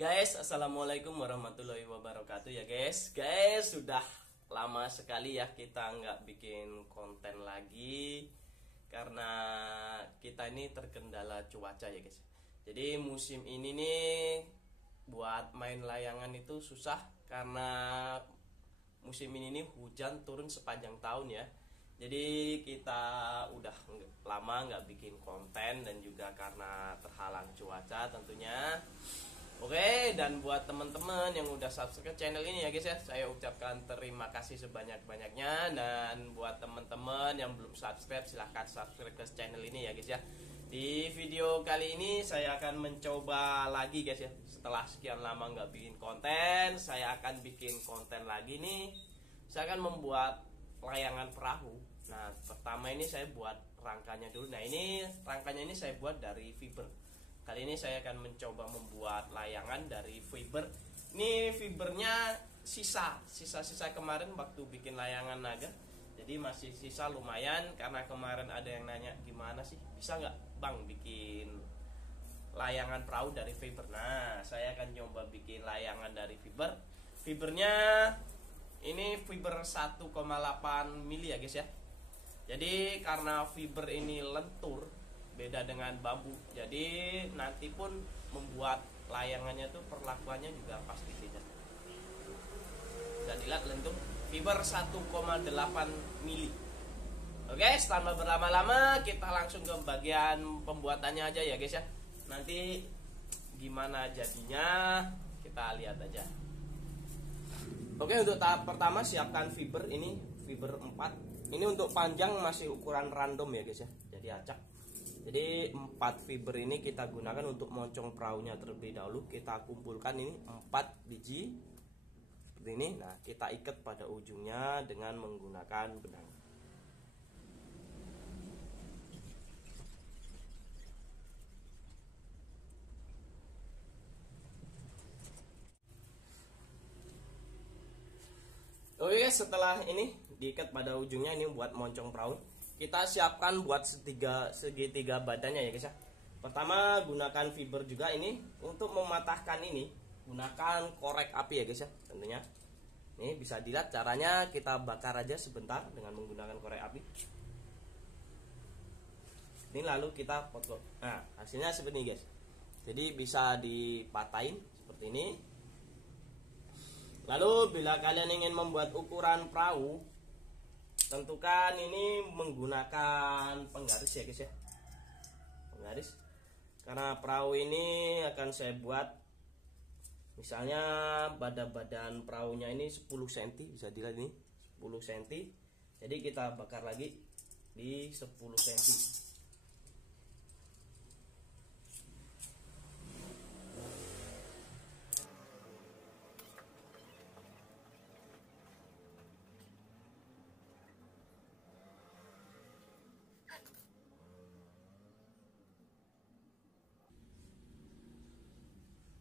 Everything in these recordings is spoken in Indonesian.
Guys, assalamualaikum warahmatullahi wabarakatuh ya guys. Sudah lama sekali ya kita nggak bikin konten lagi karena kita ini terkendala cuaca ya guys. Jadi musim ini nih buat main layangan itu susah karena musim ini nih hujan turun sepanjang tahun ya. Jadi kita udah lama nggak bikin konten dan juga karena terhalang cuaca tentunya. Oke, dan buat teman-teman yang udah subscribe channel ini ya guys ya, saya ucapkan terima kasih sebanyak-banyaknya. Dan buat teman-teman yang belum subscribe, silahkan subscribe ke channel ini ya guys ya. Di video kali ini saya akan mencoba lagi guys ya. Setelah sekian lama nggak bikin konten, saya akan bikin konten lagi nih. Saya akan membuat layangan perahu. Nah, pertama ini saya buat rangkanya dulu. Nah, ini rangkanya ini saya buat dari fiber. Kali ini saya akan mencoba membuat layangan dari fiber. Ini fibernya sisa kemarin waktu bikin layangan naga. Jadi masih sisa lumayan karena kemarin ada yang nanya gimana sih bisa nggak bang bikin layangan perahu dari fiber. Nah, saya akan coba bikin layangan dari fiber. Fibernya ini fiber 1,8 mili ya guys ya. Jadi karena fiber ini lentur, beda dengan bambu, jadi nanti pun membuat layangannya tuh perlakuannya juga pasti beda. Bisa dilihat lentur fiber 1,8 mili. Oke, tanpa berlama-lama kita langsung ke bagian pembuatannya aja ya guys ya. Nanti gimana jadinya kita lihat aja. Oke, untuk tahap pertama siapkan fiber. Ini fiber 4. Ini untuk panjang masih ukuran random ya guys ya, jadi acak. Jadi 4 fiber ini kita gunakan untuk moncong perahunya terlebih dahulu. Kita kumpulkan ini 4 biji seperti ini. Nah, kita ikat pada ujungnya dengan menggunakan benang. Oke, setelah ini diikat pada ujungnya, ini buat moncong perahu. Kita siapkan buat segitiga badannya ya guys ya. Pertama gunakan fiber juga ini. Untuk mematahkan ini gunakan korek api ya guys ya tentunya. Ini bisa dilihat caranya, kita bakar aja sebentar dengan menggunakan korek api. Ini lalu kita potong. Nah, hasilnya seperti ini guys. Jadi bisa dipatahin seperti ini. Lalu bila kalian ingin membuat ukuran perahu, tentukan ini menggunakan penggaris ya guys ya, penggaris. Karena perahu ini akan saya buat, misalnya badan perahunya ini 10 cm, bisa dilihat ini 10 cm. Jadi kita bakar lagi di 10 cm.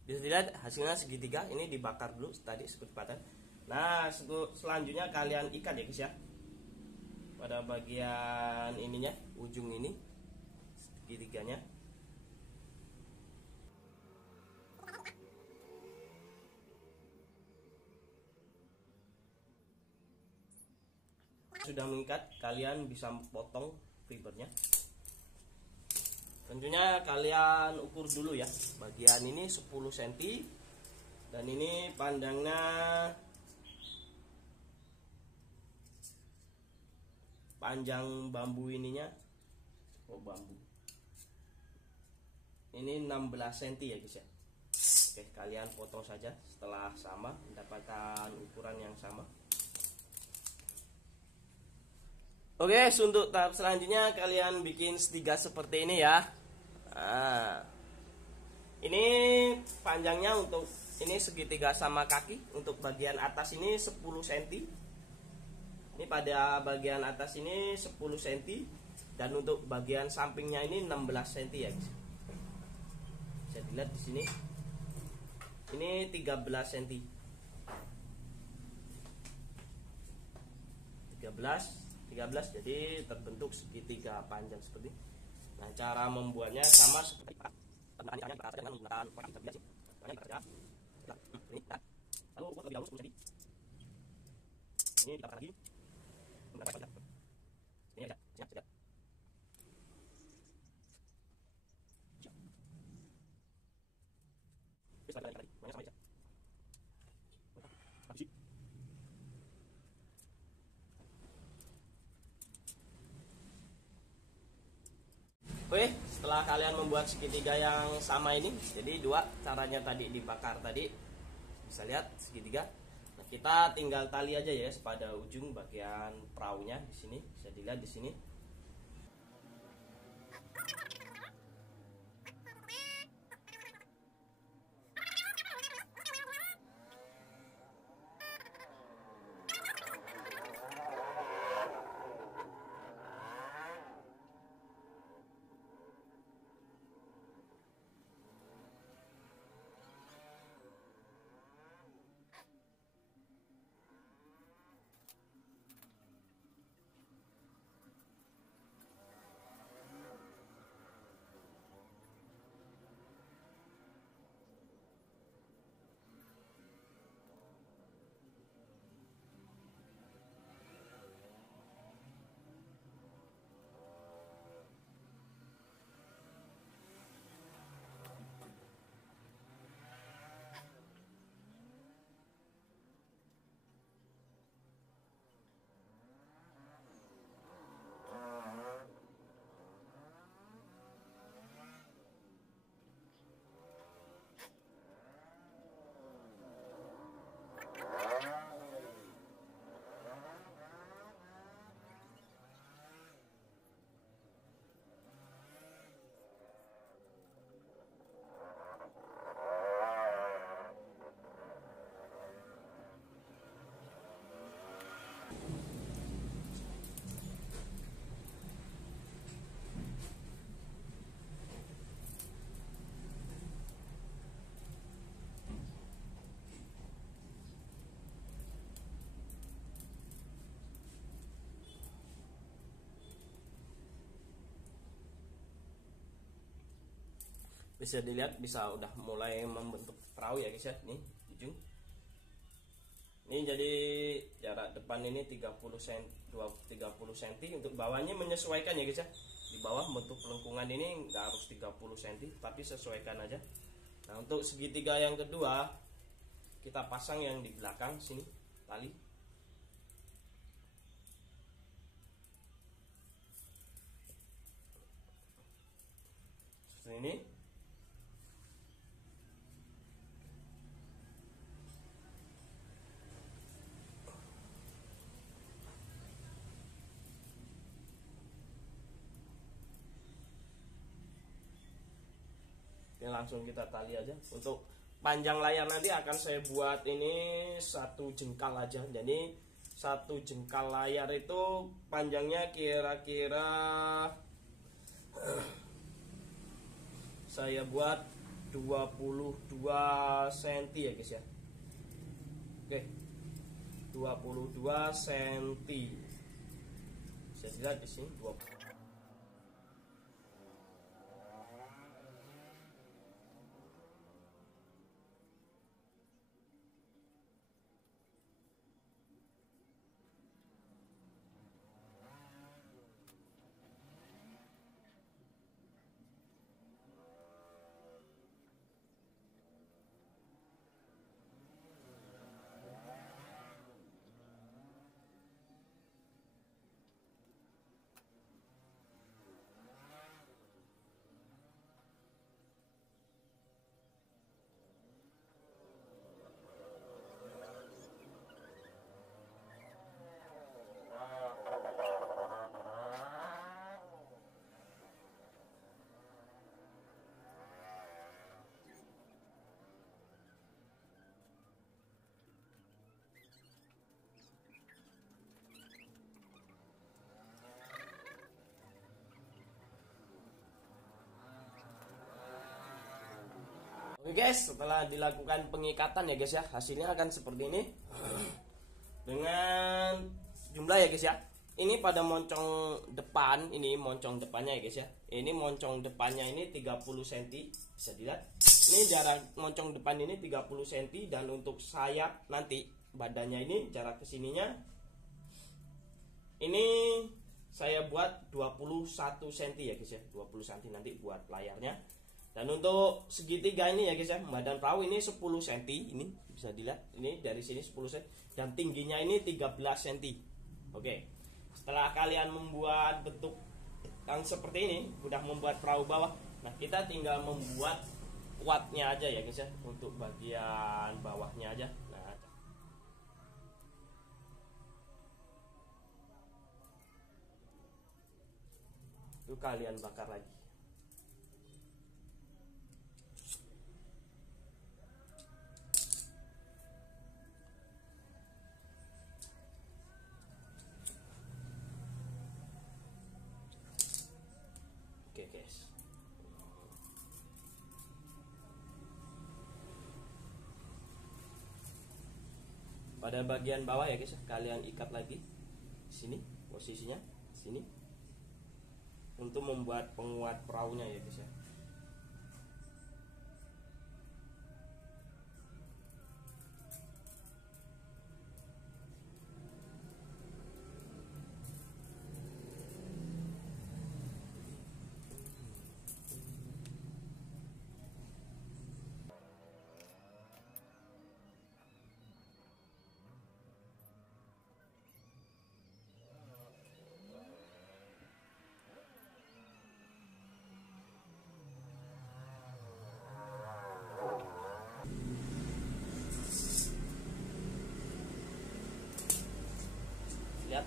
Bisa dilihat hasilnya segitiga. Ini dibakar dulu tadi seperti pattern. Nah, selanjutnya kalian ikat ya guys ya, pada bagian ininya, ujung ini segitiganya. Sudah mengikat, kalian bisa potong fibernya. Tentunya kalian ukur dulu ya. Bagian ini 10 cm dan ini pandangnya panjang bambu ininya. Bambu. Ini 16 cm ya guys ya. Oke, kalian potong saja setelah sama, mendapatkan ukuran yang sama. Oke, untuk tahap selanjutnya kalian bikin segitiga seperti ini ya. Nah, ini panjangnya untuk ini segitiga sama kaki. Untuk bagian atas ini 10 cm. Ini pada bagian atas ini 10 cm dan untuk bagian sampingnya ini 16 cm ya guys. Bisa dilihat di sini. Ini 13 cm. 13, jadi terbentuk segitiga panjang seperti ini. Nah, cara membuatnya sama seperti dengan menggunakan Oke, setelah kalian membuat segitiga yang sama ini, jadi dua caranya tadi dibakar tadi, bisa lihat segitiga. Nah, kita tinggal tali aja ya pada ujung bagian perahunya di sini, bisa dilihat di sini. Bisa dilihat, bisa udah mulai membentuk perahu ya guys ya. Nih ujung ini, jadi jarak depan ini 30 cm, 30 cm. Untuk bawahnya menyesuaikan ya guys ya. Di bawah bentuk lengkungan ini nggak harus 30 cm, tapi sesuaikan aja. Nah, untuk segitiga yang kedua kita pasang yang di belakang sini tali. Seperti ini. Ini langsung kita tali aja. Untuk panjang layar nanti akan saya buat ini 1 jengkal aja. Jadi 1 jengkal layar itu panjangnya kira-kira saya buat 22 cm ya guys ya. Oke, 22 cm. Bisa dilihat di sini 20. Oke guys, setelah dilakukan pengikatan ya guys ya, hasilnya akan seperti ini. Dengan jumlah ya guys ya. Ini pada moncong depan, ini moncong depannya ya guys ya. Ini moncong depannya ini 30 cm, bisa dilihat. Ini jarak moncong depan ini 30 cm, dan untuk sayap nanti badannya ini jarak kesininya ini saya buat 21 cm ya guys ya. 20 cm nanti buat layarnya. Dan untuk segitiga ini ya guys ya, badan perahu ini 10 cm, ini bisa dilihat, ini dari sini 10 cm dan tingginya ini 13 cm. Oke. Setelah kalian membuat bentuk yang seperti ini, udah membuat perahu bawah. Nah, kita tinggal membuat kuatnya aja ya guys ya, untuk bagian bawahnya aja. Nah, itu kalian bakar lagi. Oke guys. Pada bagian bawah ya guys, kalian ikat lagi sini, posisinya sini, untuk membuat penguat perahunya ya guys ya. Lihat.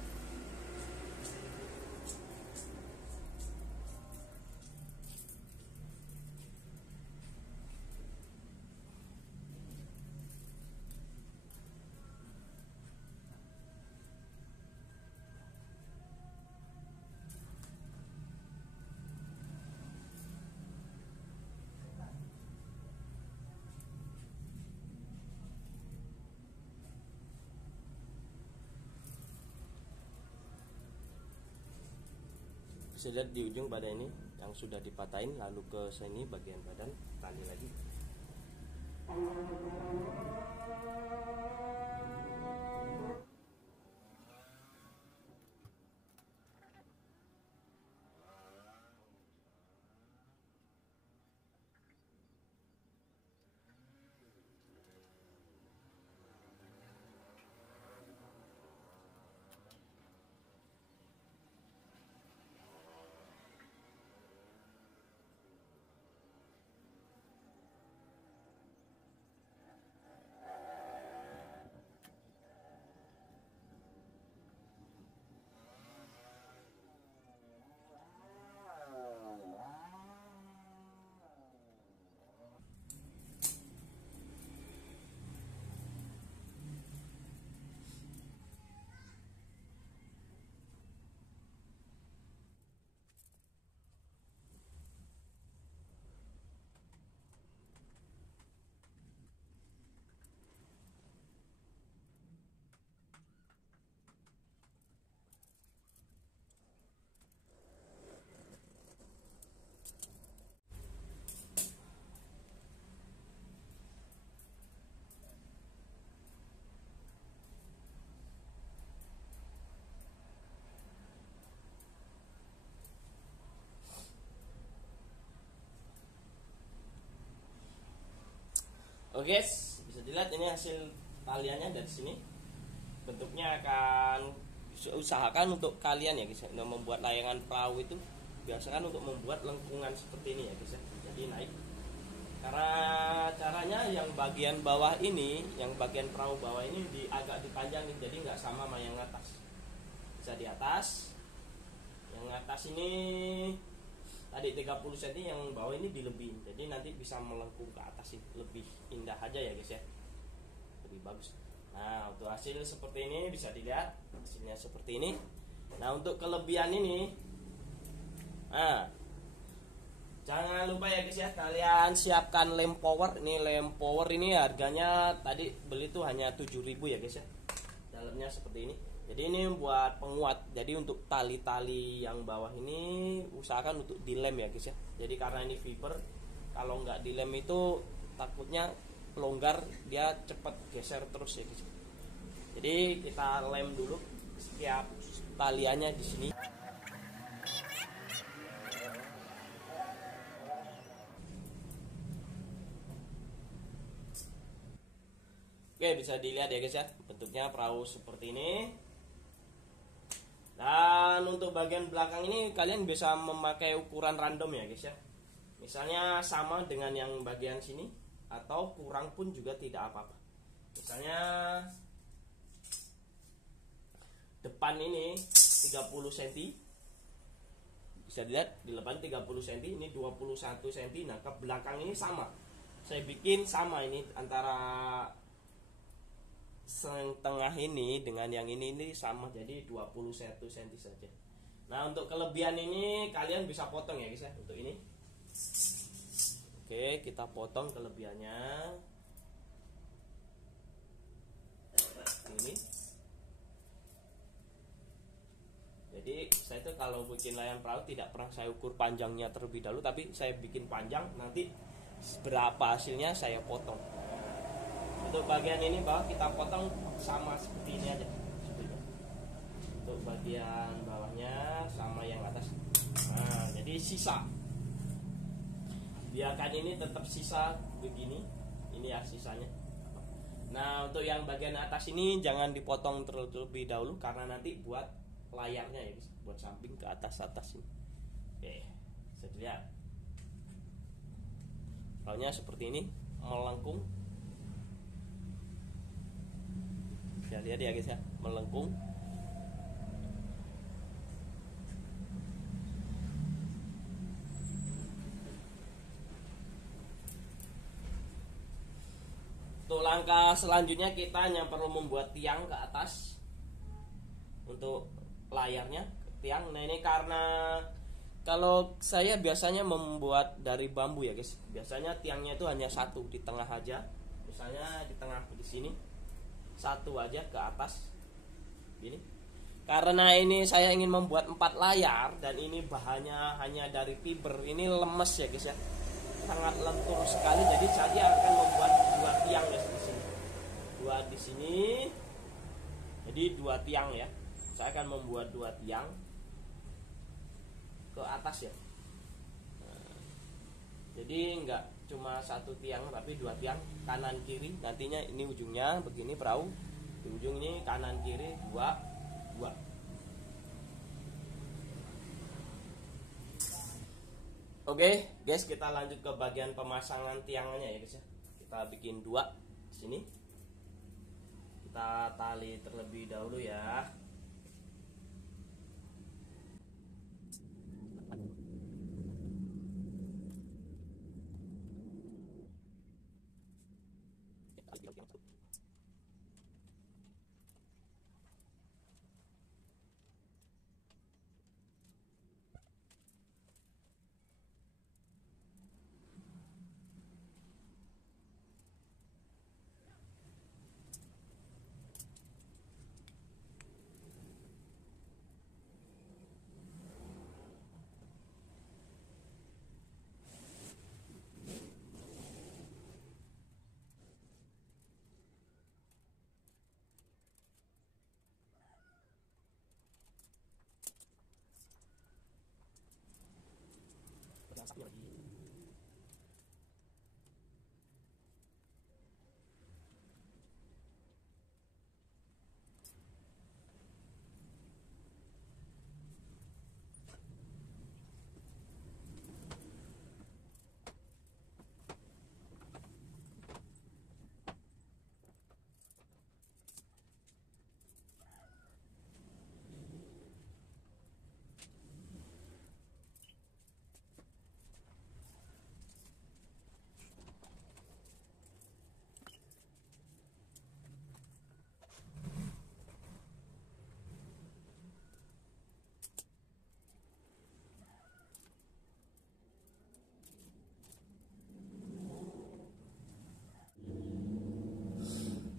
Bisa lihat di ujung pada ini yang sudah dipatahin, lalu ke sini bagian badan tali lagi. Oke guys, bisa dilihat ini hasil taliannya dari sini. Bentuknya akan usahakan untuk kalian ya guys, untuk membuat layangan perahu itu biasakan untuk membuat lengkungan seperti ini ya guys ya. Jadi naik. Karena caranya yang bagian bawah ini, yang bagian perahu bawah ini agak dipanjangin, jadi nggak sama yang atas. Bisa di atas. Yang atas ini tadi 30 cm, yang bawah ini dilebihin, jadi nanti bisa melengkung ke atas, lebih indah aja ya guys ya, lebih bagus. Nah, untuk hasil seperti ini bisa dilihat hasilnya seperti ini. Nah, untuk kelebihan ini, nah jangan lupa ya guys ya, kalian siapkan lem power. Ini lem power ini harganya tadi beli tuh hanya 7.000 ya guys ya, dalamnya seperti ini. Jadi ini buat penguat. Jadi untuk tali-tali yang bawah ini usahakan untuk dilem ya guys ya. Jadi karena ini fiber, kalau nggak dilem itu takutnya longgar, dia cepat geser terus ya guys. Jadi kita lem dulu setiap taliannya di sini. Oke, bisa dilihat ya guys ya, bentuknya perahu seperti ini. Dan untuk bagian belakang ini kalian bisa memakai ukuran random ya guys ya. Misalnya sama dengan yang bagian sini, atau kurang pun juga tidak apa-apa. Misalnya depan ini 30 cm, bisa dilihat di depan 30 cm, ini 21 cm. Nah, ke belakang ini sama, saya bikin sama, ini antara tengah ini dengan yang ini sama, jadi 21 cm saja. Nah, untuk kelebihan ini kalian bisa potong ya guys ya, untuk ini. Oke, kita potong kelebihannya ini. Jadi saya itu kalau bikin layar perahu tidak pernah saya ukur panjangnya terlebih dahulu, tapi saya bikin panjang, nanti berapa hasilnya saya potong. Untuk bagian ini bawah kita potong sama seperti ini aja. Untuk bagian bawahnya sama yang atas. Nah, jadi sisa. Biarkan ini tetap sisa begini. Ini ya sisanya. Nah, untuk yang bagian atas ini jangan dipotong terlebih dahulu karena nanti buat layarnya ya, buat samping ke atas ini. Oke, bisa dilihat. Perahunya seperti ini, melengkung. Bisa lihat ya guys ya, melengkung. Untuk langkah selanjutnya kita hanya perlu membuat tiang ke atas untuk layarnya, tiang. Nah, ini karena kalau saya biasanya membuat dari bambu ya guys, biasanya tiangnya itu hanya satu di tengah aja. Misalnya di tengah di sini satu aja ke atas ini. Karena ini saya ingin membuat 4 layar dan ini bahannya hanya dari fiber, ini lemes ya guys ya, sangat lentur sekali. Jadi saya akan membuat 2 tiang guys di sini, 2 di sini, jadi 2 tiang ya. Saya akan membuat 2 tiang ke atas ya. Nah, jadi enggak cuma 1 tiang tapi 2 tiang kanan kiri. Nantinya ini ujungnya begini perahu, di ujung ini kanan kiri 2. Oke guys, kita lanjut ke bagian pemasangan tiangnya ya guys ya. Kita bikin 2 di sini. Kita tali terlebih dahulu ya.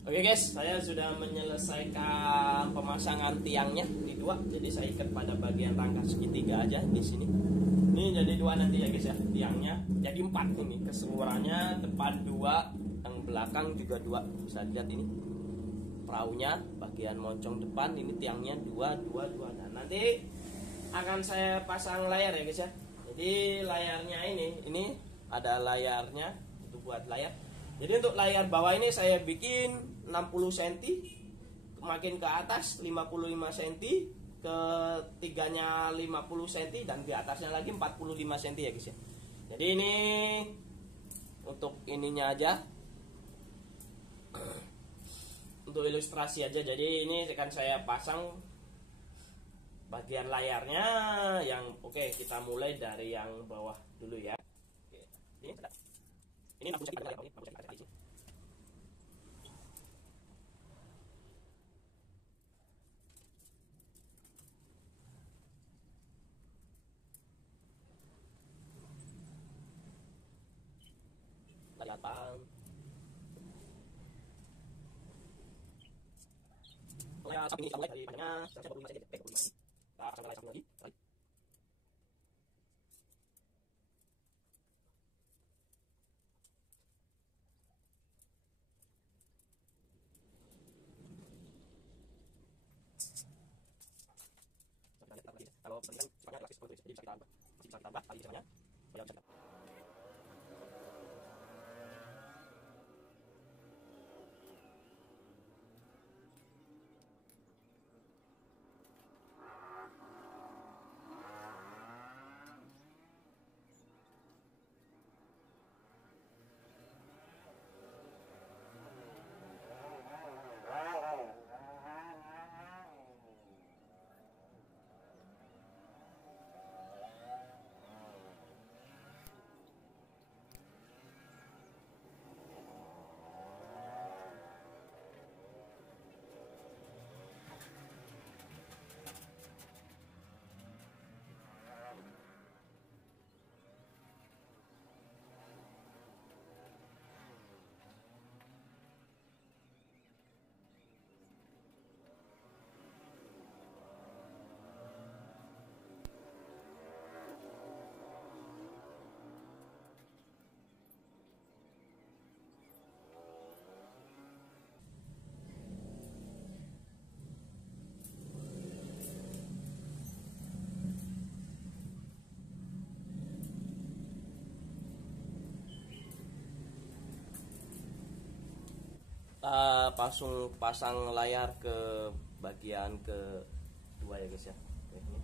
Oke guys, saya sudah menyelesaikan pemasangan tiangnya di 2. Jadi saya ikat pada bagian rangka segitiga aja di sini. Ini jadi 2 nanti ya guys ya, tiangnya. Jadi 4 ini keseluruhannya, depan 2, yang belakang juga 2. Bisa lihat ini perahunya, bagian moncong depan, ini tiangnya 2. Dan nanti akan saya pasang layar ya guys ya. Jadi layarnya ini ada layarnya, itu buat layar. Jadi untuk layar bawah ini saya bikin 60 cm, makin ke atas 55 cm, ketiganya 50 cm, dan di atasnya lagi 45 cm ya guys ya. Jadi ini untuk ininya aja, untuk ilustrasi aja. Jadi ini akan saya pasang bagian layarnya yang oke, kita mulai dari yang bawah dulu ya. Oke. Ini 60 cm layar bawah, 60 cm atas. Layar bang. Layar samping ini kita mulai dari panjangnya 125 cm. 25. Kita pasang layar samping lagi. Kalau bandingkan sifatnya elastis seperti itu, jadi bisa kita tambah, masih bisa kita tambah tali misalnya, bisa kita. Kita pasang layar ke bagian kedua ya guys ya. Oke.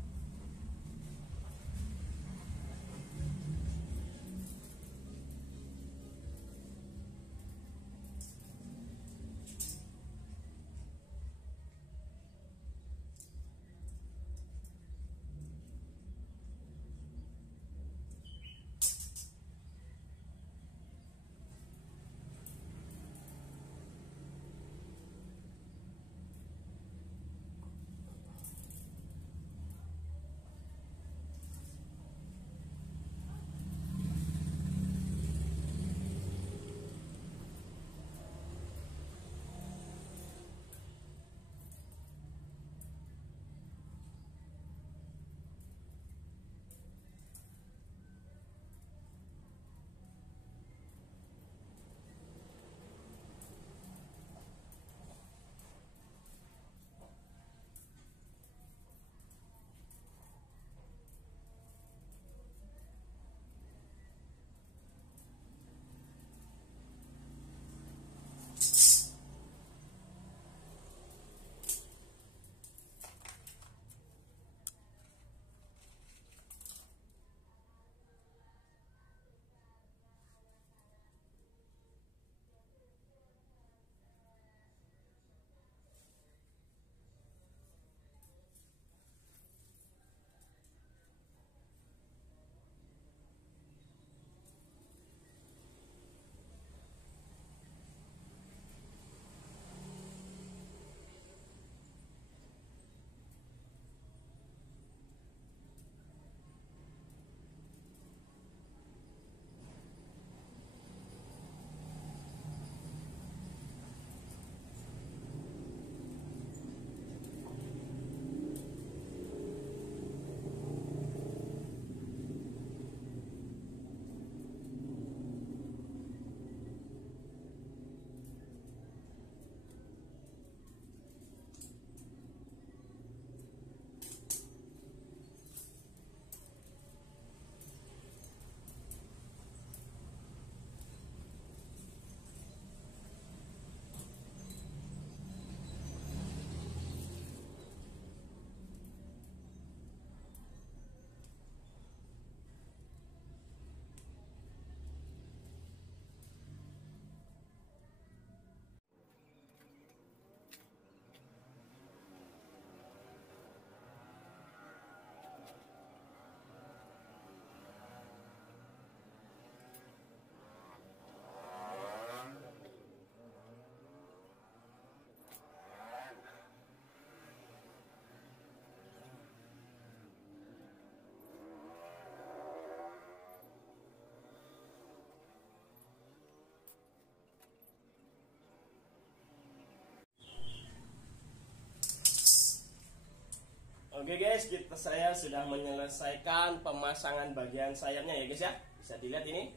Oke guys, saya sudah menyelesaikan pemasangan bagian sayapnya ya guys ya. Bisa dilihat ini.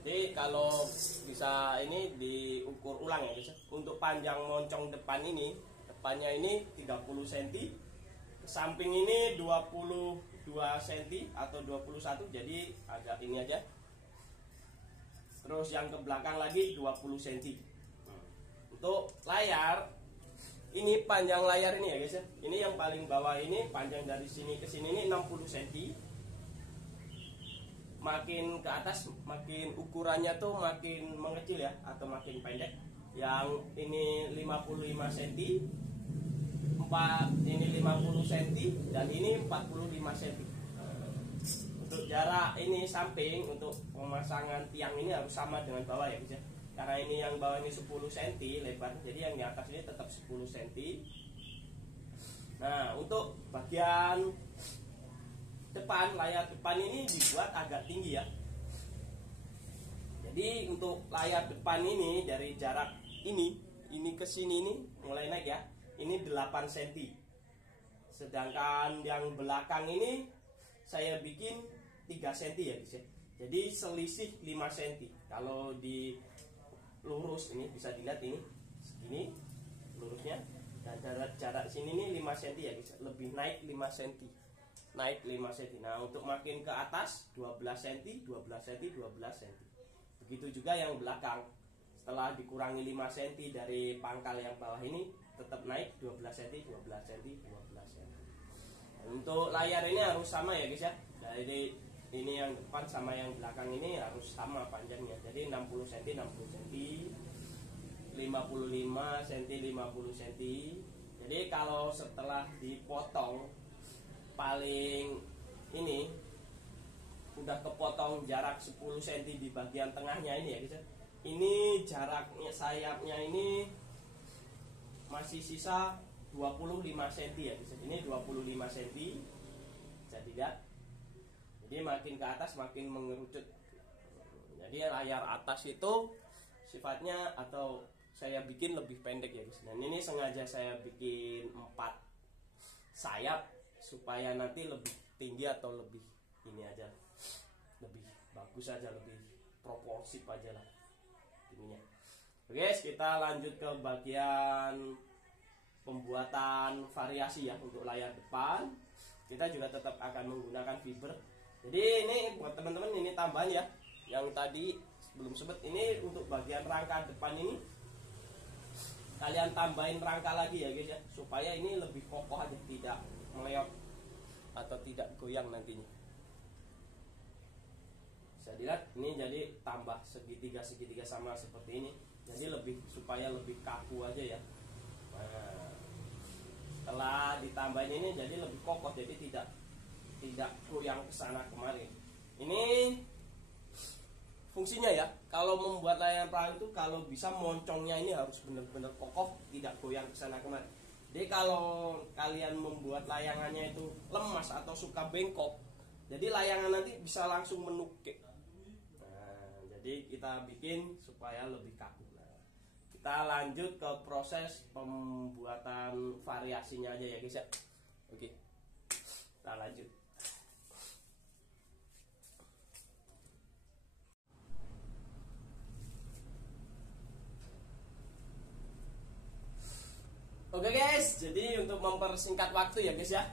Jadi kalau bisa ini diukur ulang ya guys ya. Untuk panjang moncong depan ini, depannya ini 30 cm, ke samping ini 22 cm atau 21, jadi agak ini aja. Terus yang ke belakang lagi 20 cm. Untuk layar, ini panjang layar ini ya guys ya. Ini yang paling bawah ini panjang dari sini ke sini ini 60 cm. Makin ke atas makin ukurannya tuh makin mengecil ya, atau makin pendek. Yang ini 55 cm, ini 50 cm, dan ini 45 cm. Untuk jarak ini samping untuk pemasangan tiang ini harus sama dengan bawah ya guys ya. Karena ini yang bawah ini 10 cm lebar, jadi yang di atas ini tetap 10 cm. Nah, untuk bagian depan, layar depan ini dibuat agak tinggi ya. Jadi untuk layar depan ini dari jarak ini ke sini ini mulai naik ya. Ini 8 cm. Sedangkan yang belakang ini saya bikin 3 cm ya guys ya. Jadi selisih 5 cm. Kalau di lurus ini bisa dilihat ini segini lurusnya, dan jarak sini nih 5 cm ya guys. Lebih naik 5 cm. Naik 5 cm. Nah, untuk makin ke atas 12 cm, 12 cm, 12 cm. Begitu juga yang belakang. Setelah dikurangi 5 cm dari pangkal yang bawah ini, tetap naik 12 cm, 12 cm, 12 cm. Untuk layar ini harus sama ya guys ya. Jadi ini yang depan sama yang belakang ini harus sama panjangnya. Jadi 60 cm, 60 cm, 55 cm, 50 cm. Jadi kalau setelah dipotong paling ini udah kepotong jarak 10 cm di bagian tengahnya ini ya guys. Ini jaraknya sayapnya ini masih sisa 25 cm ya guys. Ini 25 cm. Bisa dilihat. Jadi makin ke atas makin mengerucut. Jadi layar atas itu sifatnya atau saya bikin lebih pendek ya guys. Dan ini sengaja saya bikin 4 sayap supaya nanti lebih tinggi atau lebih ini aja, lebih bagus aja, lebih proporsif aja lah ininya. Oke guys, kita lanjut ke bagian pembuatan variasi ya. Untuk layar depan kita juga tetap akan menggunakan fiber. Jadi ini buat teman-teman ini tambahan ya, yang tadi belum sebut, ini untuk bagian rangka depan ini kalian tambahin rangka lagi ya guys ya, supaya ini lebih kokoh aja, tidak meleot atau tidak goyang nantinya. Bisa dilihat ini jadi tambah segitiga sama seperti ini, jadi lebih supaya lebih kaku aja ya. Nah, setelah ditambahin ini jadi lebih kokoh, jadi tidak goyang kesana kemari. Ini fungsinya ya, kalau membuat layar perahu itu kalau bisa moncongnya ini harus benar-benar kokoh, tidak goyang kesana kemari. Jadi kalau kalian membuat layangannya itu lemas atau suka bengkok, jadi layangan nanti bisa langsung menukik. Nah, jadi kita bikin supaya lebih kaku. Nah, kita lanjut ke proses pembuatan variasinya aja ya guys ya. Oke, kita lanjut. Oke guys, jadi untuk mempersingkat waktu ya guys ya.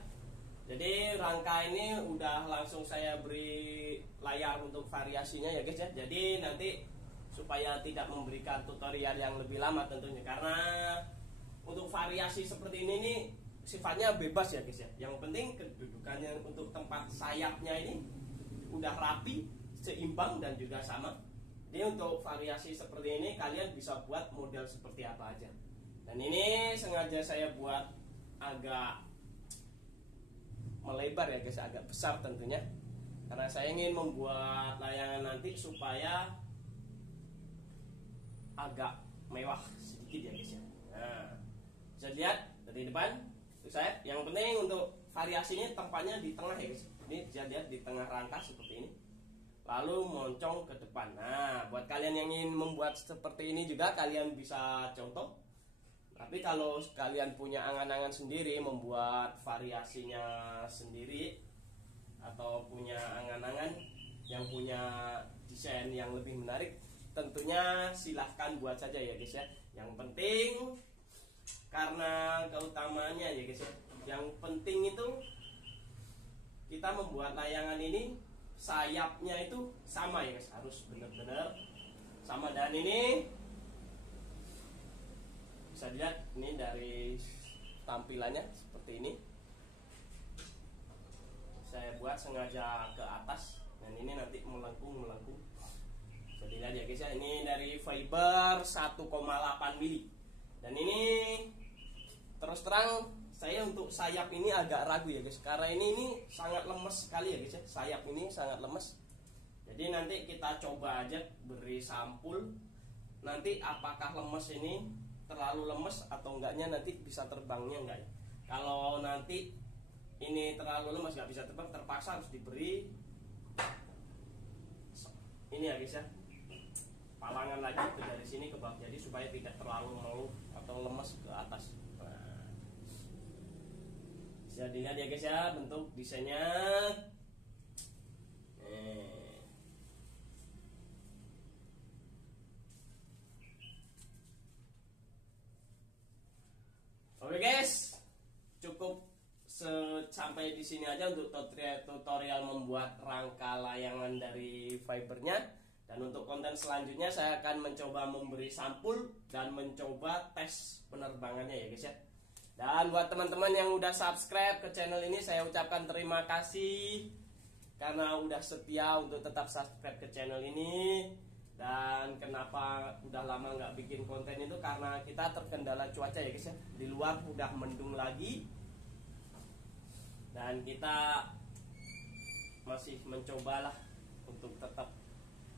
Jadi rangka ini udah langsung saya beri layar untuk variasinya ya guys ya. Jadi nanti supaya tidak memberikan tutorial yang lebih lama tentunya, karena untuk variasi seperti ini nih sifatnya bebas ya guys ya. Yang penting kedudukannya untuk tempat sayapnya ini udah rapi, seimbang dan juga sama. Jadi untuk variasi seperti ini kalian bisa buat model seperti apa aja. Dan ini sengaja saya buat agak melebar ya guys, agak besar tentunya, karena saya ingin membuat layangan nanti supaya agak mewah sedikit ya guys ya. Nah, bisa lihat dari depan itu saya. Yang penting untuk variasinya tempatnya di tengah ya guys. Ini bisa lihat di tengah rangka seperti ini, lalu moncong ke depan. Nah, buat kalian yang ingin membuat seperti ini juga kalian bisa contoh. Tapi kalau kalian punya angan-angan sendiri, membuat variasinya sendiri, atau punya angan-angan yang punya desain yang lebih menarik, tentunya silahkan buat saja ya guys ya. Yang penting karena keutamaannya ya guys ya, yang penting itu kita membuat layangan ini sayapnya itu sama ya guys, harus benar-benar sama. Dan ini bisa dilihat ini dari tampilannya seperti ini, saya buat sengaja ke atas dan ini nanti melengkung. Bisa dilihat ya guys ya, ini dari fiber 1,8 mili. Dan ini terus terang saya untuk sayap ini agak ragu ya guys, karena ini sangat lemes sekali ya guys ya, sayap ini sangat lemes. Jadi nanti kita coba aja beri sampul, nanti apakah lemes ini terlalu lemes atau enggaknya, nanti bisa terbangnya enggak ya. Kalau nanti ini terlalu lemes nggak bisa terbang, terpaksa harus diberi ini ya guys ya, palangan lagi dari sini ke bawah, jadi supaya tidak terlalu mengeluh atau lemes ke atas. Nah, bisa dilihat ya guys ya bentuk desainnya. Oke guys, cukup sampai di sini aja untuk tutorial membuat rangka layangan dari fibernya. Dan untuk konten selanjutnya saya akan mencoba memberi sampul dan mencoba tes penerbangannya ya guys ya. Dan buat teman-teman yang udah subscribe ke channel ini, saya ucapkan terima kasih karena udah setia untuk tetap subscribe ke channel ini. Dan kenapa udah lama nggak bikin konten itu karena kita terkendala cuaca ya guys ya, di luar udah mendung lagi dan kita masih mencobalah untuk tetap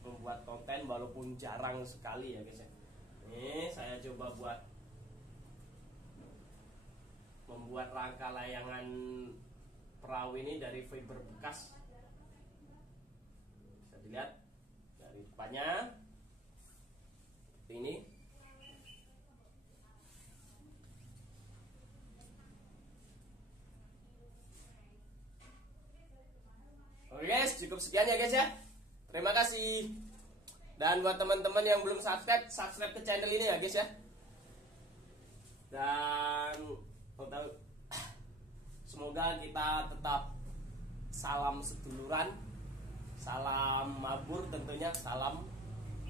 membuat konten walaupun jarang sekali ya guys ya. Ini saya coba membuat rangka layangan perahu ini dari fiber bekas. Bisa dilihat dari depannya seperti ini. Oke guys, cukup sekian ya guys ya. Terima kasih. Dan buat teman-teman yang belum subscribe ke channel ini ya guys ya. Dan semoga kita tetap salam seduluran, salam mabur tentunya, salam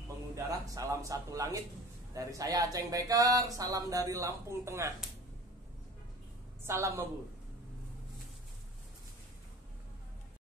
mengudara, salam satu langit. Dari saya Aceng Baker, salam dari Lampung Tengah. Salam mabur.